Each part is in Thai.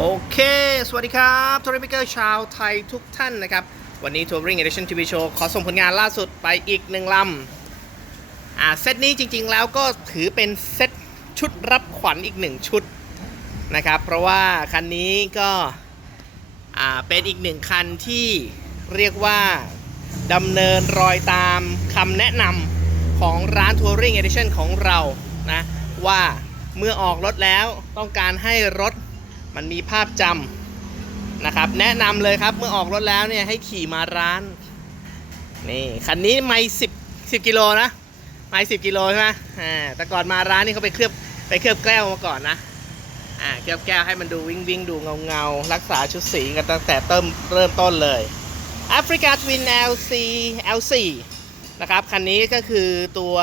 โอเค สวัสดีครับทัวริงเกอร์ชาวไทยทุกท่านนะครับ วันนี้ Touring Edition TV Show ขอส่งผลงานล่าสุดไปอีกหนึ่งลำอ่าเซตนี้จริงๆแล้วก็ถือเป็นเซตชุดรับขวัญอีกหนึ่งชุดนะครับ เพราะว่าคันนี้ก็อ่าเป็นอีกหนึ่งคันที่เรียกว่าดำเนินรอยตามคำแนะนำของร้าน Touring Edition ของเรานะว่าเมื่อออกรถแล้วต้องการให้รถ มันมีภาพจำนะครับ แนะนำเลยครับเมื่อออกรถแล้วเนี่ยให้ขี่มาร้าน นี่คันนี้ไม่สิบสิบกิโลนะไม่สิบกิโลใช่ไหมอ่าแต่ก่อนมาร้านนี่เขาไปเคลือบไปเคลือบแก้วมาก่อนนะอ่าเคลือบแก้วให้มันดูวิ่งวิ่งดูเงาเงารักษาชุดสีกันตั้งแต่เริ่มเริ่มต้นเลย Africa Twin LC L4 นะครับคันนี้ก็คือตัว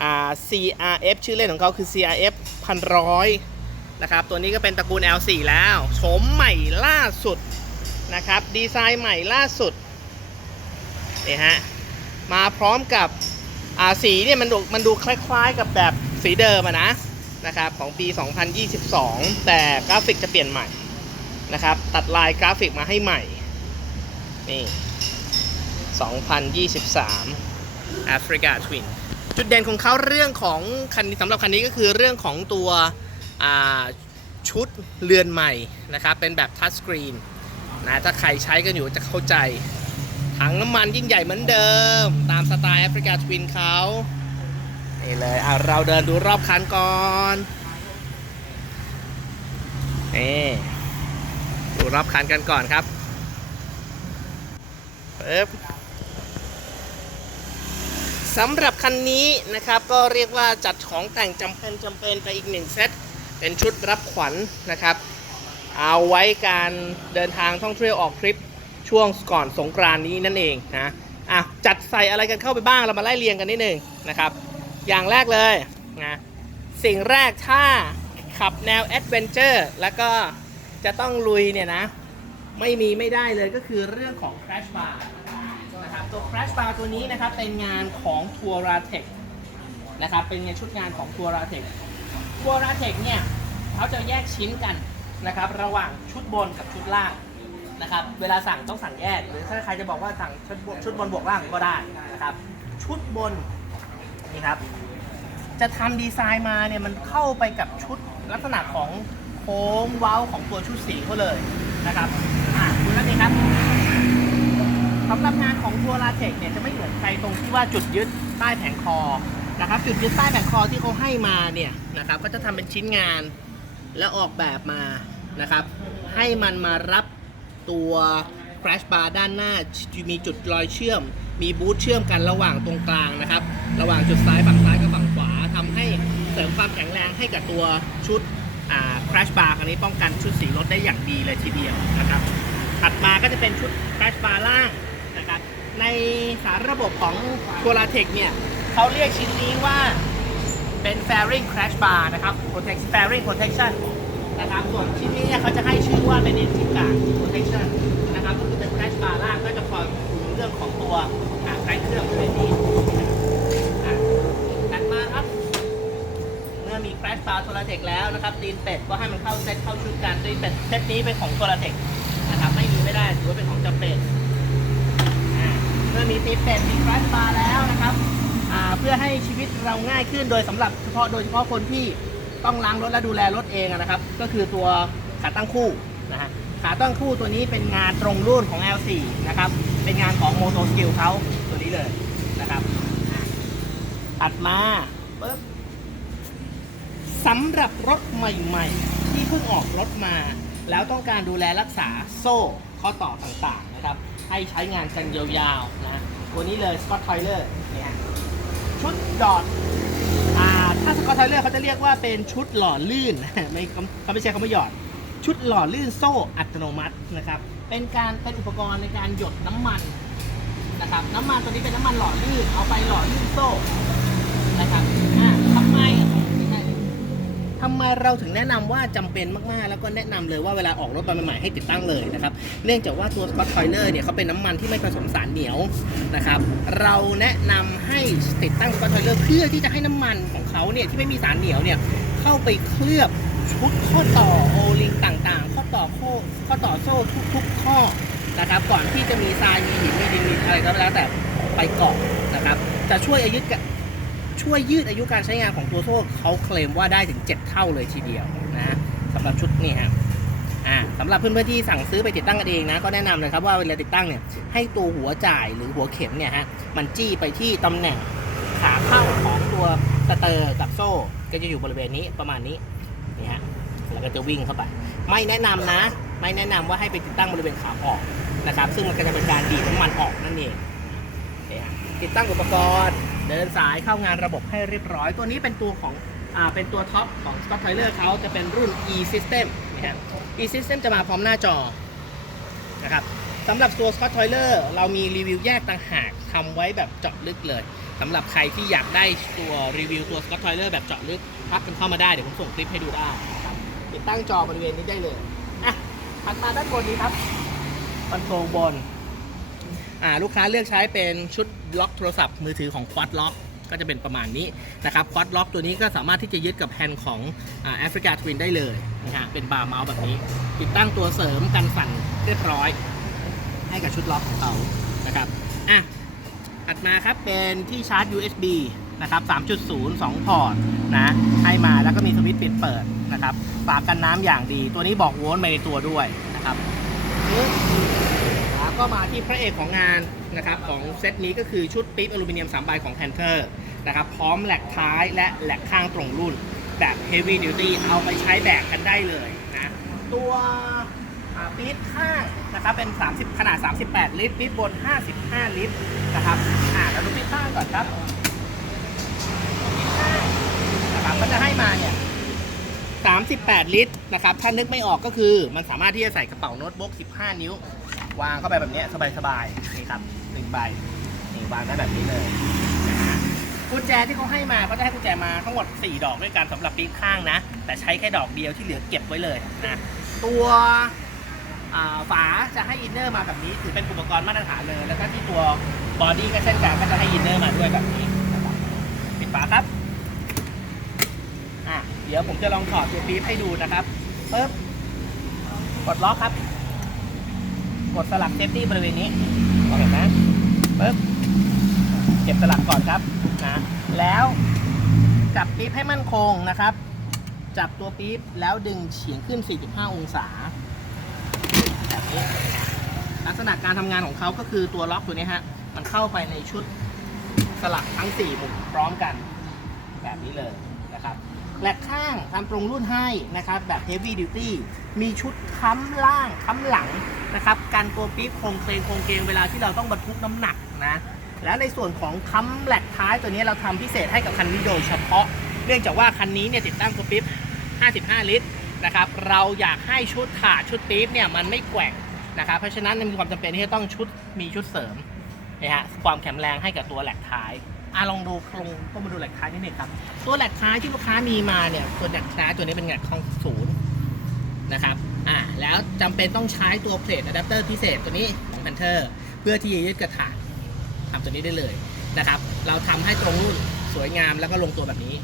อ่า CRF ชื่อเล่นของเขาคือ CRF พันร้อย นะครับ ตัวนี้ก็เป็นตระกูล L4 แล้วโฉมใหม่ล่าสุดนะครับ ดีไซน์ใหม่ล่าสุดนี่ฮะ มาพร้อมกับสีเนี่ยมันดูมันดูคล้ายๆกับแบบสีเดิมะนะนะครับของปี 2022 แต่กราฟิกจะเปลี่ยนใหม่นะครับ ตัดลายกราฟิกมาให้ใหม่ นี่ 2023 Africa Twin จุดเด่นของเขาเรื่องของคันสำหรับคันนี้ก็คือเรื่องของตัว ชุดเรือนใหม่นะครับ เป็นแบบทัชสกรีนนะถ้าใครใช้กันอยู่จะเข้าใจ ถังน้ำมันยิ่งใหญ่เหมือนเดิม ตามสไตล์ Africa Twin เขานี่เลยอะเราเดินดูรอบคันก่อนนี่ดูรอบคันกันก่อนครับปึ๊บสำหรับคันนี้นะครับก็เรียกว่าจัดของแต่งจำเป็นจำเป็นไปอีกหนึ่งเซต เป็นชุดรับขวัญนะครับ เอาไว้การเดินทางท่องเที่ยวออกทริปช่วงก่อนสงกรานนี้นั่นเองนะอะจัดใส่อะไรกันเข้าไปบ้างเรามาไล่เรียงกันนิดนึงนะครับ อย่างแรกเลยนะสิ่งแรกถ้าขับแนวแอดเวนเจอร์แล้วก็จะต้องลุยเนี่ยนะ ไม่มีไม่ได้เลยก็คือเรื่องของ Crash Bar นะครับตัว Crash Bar ตัวนี้นะครับเป็นงานของ t o u r a t e c นะครับเป็นงานชุดงานของ t o u r a t e c t o u r a t e c เนี่ยเขาจะแยกชิ้นกันนะครับระหว่างชุดบนกับชุดล่างนะครับเวลาสั่งต้องสั่งแยกหรือถ้าใครจะบอกว่าสั่งชุดบนชุดบนบวกล่างก็ได้นะครับชุดบนนี่ครับจะทำดีไซน์มาเนี่ยมันเข้าไปกับชุดลักษณะของโค้งเว้าของตัวชุดสีเขาเลยนะครับอ่าดูนั่นเองครับสำหรับงานของทัวร์ลาเทคเนี่ยจะไม่เหมือนใครตรงที่ว่าจุดยึดใต้แผงคอ นะครับจุดยึดใต้แผงคอที่เขาให้มาเนี่ยนะครับก็จะทำเป็นชิ้นงานแล้วออกแบบมานะครับ ให้มันมารับตัว crash bar ด้านหน้ามีจุดรอยเชื่อม มีบูทเชื่อมกันระหว่างตรงกลางนะครับ ระหว่างจุดซ้ายฝั่งซ้ายกับฝั่งขวาทำให้เสริมความแข็งแรงให้กับตัวชุดอ่า crash bar คันนี้ป้องกันชุดสีรถได้อย่างดีเลยทีเดียวนะครับ ถัดมาก็จะเป็นชุด crash bar ล่างนะครับในสารระบบของ t o r a t e c เนี่ย เขาเรียกชิ้นนี้ว่าเป็น fairing crash bar นะครับ protect fairing protection นะครับ ส่วนชิ้นนี้เนี่ยเขาจะให้ชื่อว่าเป็น engine guard protection นะครับ ก็คือเป็น crash bar ล่างก็จะคอยคุมเรื่องของตัวอ่าไฟเครื่องในนี้ตัดมาครับ เมื่อมี crash bar โทรเทคแล้วนะครับตีนเป็ดก็ให้มันเข้าเซตเข้าชุดกันตีนเป็ดเซตนี้เป็นของโทรเทคนะครับ ไม่มีไม่ได้ถือว่าเป็นของจำเป็นเมื่อมีตีนเป็ดมี crash bar แล้วนะครับ เพื่อให้ชีวิตเราง่ายขึ้นโดยสำหรับเฉพาะโดยเฉพาะคนที่ต้องล้างรถและดูแลรถเองนะครับ ก็คือตัวขาตั้งคู่นะฮะขาตั้งคู่ตัวนี้เป็นงานตรงรุ่นของ L4 นะครับ เป็นงานของ Moto Skill เขาตัวนี้เลยนะครับอะถัดมาปึ๊บสำหรับรถใหม่ๆ ที่เพิ่งออกรถมา แล้วต้องการดูแลรักษาโซ่ข้อต่อต่างๆนะครับ ให้ใช้งานกันยาวๆนะตัวนี้เลย Scott Tyler เนี่ย ชุดดอดอ่าถ้าสกอตไทเลอร์เขาจะเรียกว่าเป็นชุดหล่อลื่นไม่เขาไม่ใช่เขาไม่หยอด ชุดหล่อลื่นโซ่อัตโนมัตินะครับ เป็นการเป็นอุปกรณ์ในการหยดน้ำมันนะครับ น้ำมันตัวนี้เป็นน้ำมันหล่อลื่นเอาไปหล่อลื่นโซ่นะครับ ทำไมเราถึงแนะนำว่าจำเป็นมากๆ แล้วก็แนะนำเลยว่าเวลาออกรถมาใหม่ๆให้ติดตั้งเลยนะครับ เนื่องจากว่าตัว Scott Toiler เนี่ยเขาเป็นน้ำมันที่ไม่ผสมสารเหนียวนะครับ เราแนะนำให้ติดตั้ง Scott Toiler เพื่อที่จะให้น้ำมันของเขาเนี่ยที่ไม่มีสารเหนียวเนี่ยเข้าไปเคลือบชุดข้อต่อโอลิงต่างๆ ข้อต่อโซ่ข้อต่อโซ่ทุกๆข้อนะครับ ก่อนที่จะมีทรายมีหินมีดินมีอะไรก็แล้วแต่ไปเกาะนะครับ จะช่วยอายุกะ ช่วยยืดอายุการใช้งานของตัวโซ่เขาเคลมว่าได้ถึง 7 เท่าเลยทีเดียวนะสำหรับชุดนี้ฮะสำหรับเพื่อนๆที่สั่งซื้อไปติดตั้งกันเองนะก็แนะนำเลยครับว่าเวลาติดตั้งเนี่ยให้ตัวหัวจ่ายหรือหัวเข็มเนี่ยฮะมันจี้ไปที่ตำแหน่งขาเข้าของตัวสเตอร์กับโซ่ก็จะอยู่บริเวณนี้ประมาณนี้นี่ฮะแล้วก็จะวิ่งเข้าไป ไม่แนะนำนะ ไม่แนะนำว่าให้ไปติดตั้งบริเวณขาออกนะครับ ซึ่งมันก็จะเป็นการดีดน้ำมันออกนั่นเองติดตั้งอุปกรณ์ เดินสายเข้างานระบบให้เรียบร้อย ตัวนี้เป็นตัวของอ่าเป็นตัวท็อปของ Scott Tyler เขาจะเป็นรุ่น E System นะฮะ E System จะมาพร้อมหน้าจอนะครับสำหรับตัว Scott Tyler เรามีรีวิวแยกต่างหากทำไว้แบบเจาะลึกเลยสำหรับใครที่อยากได้ตัวรีวิวตัว Scott Tyler แบบเจาะลึกทักกันเข้ามาได้เดี๋ยวผมส่งคลิปให้ดูได้นะครับติดตั้งจอบริเวณนี้ได้เลยอะถัดมาด้านบนนี้ครับคอนโซลบน อ่าลูกค้าเลือกใช้เป็นชุดล็อกโทรศัพท์มือถือของ Quad Lock ก็จะเป็นประมาณนี้นะครับ Quad Lock ตัวนี้ก็สามารถที่จะยึดกับแฮนด์ของแอ่า Africa Twin ได้เลยนะฮะเป็นบาร์เมาส์แบบนี้ ติดตั้งตัวเสริมกันสั่นเรียบร้อย ให้กับชุดล็อกของเขานะครับอะถัดมาครับเป็นที่ชาร์จ USB นะครับ 3.0 2 พอร์ตนะให้มาแล้วก็มีสวิตช์ปิดเปิดนะครับฝากันน้ำอย่างดี ตัวนี้บอกโวลต์ไปในตัวด้วยนะครับ ก็มาที่พระเอกของงานนะครับของเซตนี้ก็คือชุดปิ๊บอลูมิเนียม 3 ใบของ Panther นะครับพร้อมแหลกท้ายและแหลกข้างตรงรุ่น แบบ Heavy Duty เอาไปใช้แบกกันได้เลยนะตัวปี๊บข้างนะครับเป็น 30 ขนาด 38 ลิตรปี๊บบน 55 ลิตรนะครับอ่าแล้วดูปี๊บข้างก่อนครับปี๊บข้างนะครับก็จะให้มาเนี่ย38 ลิตรนะครับ ถ้านึกไม่ออกก็คือมันสามารถที่จะใส่กระเป๋าโน้ตบุ๊ก 15 นิ้ว วางเข้าไปแบบนี้ยสบายๆนี่ครับหนึ่งใบนี่วางได้แบบนี้เลยนะฮะกุญแจที่เขาให้มาเขาจะให้กุญแจมาทั้งหมด 4 ดอกด้วยกันสำหรับปี๊บข้างนะ แต่ใช้แค่ดอกเดียวที่เหลือเก็บไว้เลยนะตัวฝาจะให้อินเนอร์มาแบบนี้ถือเป็นอุปกรณ์มาตรฐานเลย แล้วก็ที่ตัวบอดี้ก็เช่นกันก็จะให้อินเนอร์มาด้วยแบบนี้ปิดฝาครับอะเดี๋ยวผมจะลองถอดตัวปี๊บให้ดูนะครับปึ๊บกดล็อกครับ กดสลักเซฟตี้บริเวณนี้เห็นไหมปึ๊บเก็บสลักก่อนครับนะแล้วจับปี๊บให้มั่นคงนะครับ จับตัวปี๊บแล้วดึงเฉียงขึ้น 4.5 องศาแบบนี้ลักษณะการทำงานของเขาก็คือตัวล็อกตัวนี้ฮะมันเข้าไปในชุดสลักทั้ง4มุมพร้อมกัน แบบนี้เลยนะครับแหลกข้างทำตรงรุ่นให้นะครับ แบบ heavy duty มีชุดค้ำล่างค้ำหลังนะครับการโกปี๊บโครงเคลงโครงเกงเวลาที่เราต้องบรรทุกน้ำหนักนะแล้วในส่วนของค้ำแหลกท้ายตัวนี้เราทำพิเศษให้กับคันนี้โดยเฉพาะ เนื่องจากว่าคันนี้เนี่ยติดตั้งตัวปี๊บ55 ลิตรนะครับเราอยากให้ชุดขาดชุดปี๊บเนี่ยมันไม่แกว่งนะครับเพราะฉะนั้นมีความจำเป็นที่จะต้องชุดมีชุดเสริมนะฮะความแข็งแรงให้กับตัวแหลกท้ายอะลองดูลงก็มาดูแหลกท้ายนิดหนึ่งครับ ตัวแหลกท้ายที่ลูกค้ามีมาเนี่ยตัวแหลกท้ายตัวนี้เป็นแหลกของศูนย์ นะครับอ่าแล้วจำเป็นต้องใช้ตัวเพลทอะแดปเตอร์พิเศษตัวนี้ของ Panther เพื่อที่จะยึดกระถางทำตัวนี้ได้เลยนะครับ เราทำให้ตรงรุ่นสวยงามแล้วก็ลงตัวแบบนี้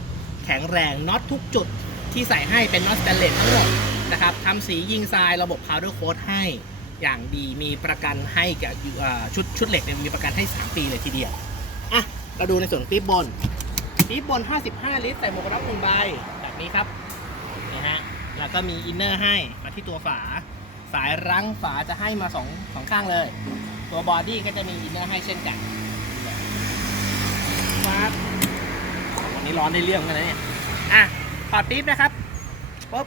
แข็งแรงน็อตทุกจุดที่ใส่ให้เป็นน็อตสแตนเลสทั้งหมดนะครับทำสียิงทรายระบบ powder coat ให้อย่างดีมีประกันให้กับชุดชุดเหล็กเนี่ยมีประกันให้ 3 ปีเลยทีเดียว อะ เราดูในส่วนปี๊บบนปี๊บบน 55 ลิตร ใส่หมวกกันน็อกหนึ่งใบแบบนี้ครับ แล้วก็มีอินเนอร์ให้มาที่ตัวฝา สายรั้งฝาจะให้มาสองสองข้างเลย ตัวบอดี้ก็จะมีอินเนอร์ให้เช่นกันครับวันนี้ร้อนได้เรื่องกันนะเนี่ยอะถอดปี๊บนะครับปุ๊บ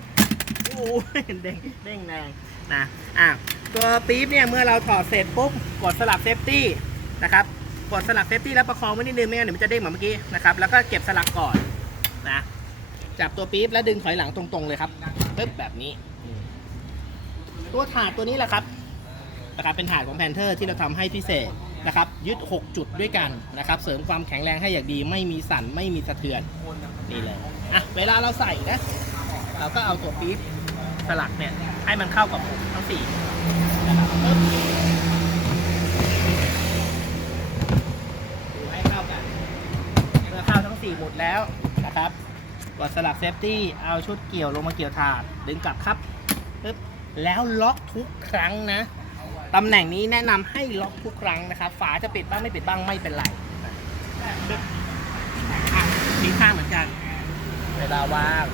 โอ้ยเด้งเด้งแรงนะอะตัวปี๊บเนี่ยเมื่อเราถอดเสร็จปุ๊บกดสลับเซฟตี้นะครับกดสลักเซฟตี้แล้วประคองไว้นิดนึงไม่งั้นเดี๋ยวมันจะเด้งเหมือนเมื่อกี้นะครับแล้วก็เก็บสลักก่อนนะ จับตัวปี๊บแล้วดึงถอยหลังตรงๆเลยครับปึ๊บแบบนี้ ตัวถาดตัวนี้แหละครับนะครับเป็นถาดของแพนเทอร์ที่เราทำให้พิเศษนะครับยึด 6 จุดด้วยกันนะครับ เสริมความแข็งแรงให้อย่างดี ไม่มีสั่นไม่มีสะเทือนนี่เลยอะเวลาเราใส่นะ เราก็เอาตัวปี๊บสลักเนี่ย ให้มันเข้ากับผมทั้งสี่นะครับปึ๊บดูให้เข้ากันเมื่อเข้าทั้ง4หมุดแล้วนะครับ กดสลักเซฟตี้เอาชุดเกี่ยวลงมาเกี่ยวถาด ดึงกลับครับปึ๊บแล้วล็อกทุกครั้งนะตำแหน่งนี้แนะนำให้ล็อกทุกครั้งนะครับ ฝาจะปิดบ้างไม่ปิดบ้างไม่เป็นไรอะทิ้งข้างเหมือนกัน เวลาว่าง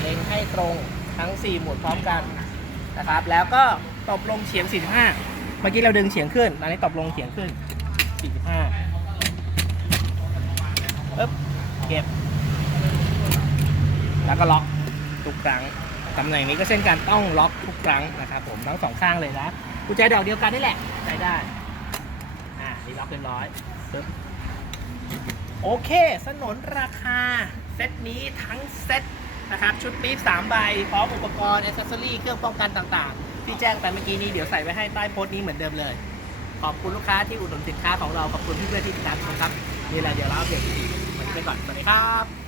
เล็งให้ตรงทั้ง 4 หมุดพร้อมกันนะครับ แล้วก็ตบลงเฉียง 45 เมื่อกี้เราดึงเฉียงขึ้นตอนนี้ตบลงเฉียงขึ้น 45ปึ๊บเก็บ แล้วก็ล็อกทุกครั้งตำแหน่งนี้ก็เช่นกันต้องล็อกทุกครั้งนะครับผมทั้งสองข้างเลยนะกุญแจดอกเดียวกันนี่แหละใช้ได้อ่านี่ล็อกเรียบร้อยโอเคสนนราคาเซตนี้ทั้งเซตนะครับชุดปี๊บ3ใบพร้อมอุปกรณ์อ c เซสซอรี่เครื่องป้องกันต่างๆ ที่แจ้งไปเมื่อกี้นี้เดี๋ยวใส่ไว้ให้ใต้โพสต์นี้เหมือนเดิมเลย ขอบคุณลูกค้าที่อุดหนุนสินค้าของเรา ขอบคุณเพื่อนๆที่ติดตามชมครับ นี่แหละเดี๋ยวเราอัปเดตอีกทีวันนี้ไปก่อน สวัสดีครับ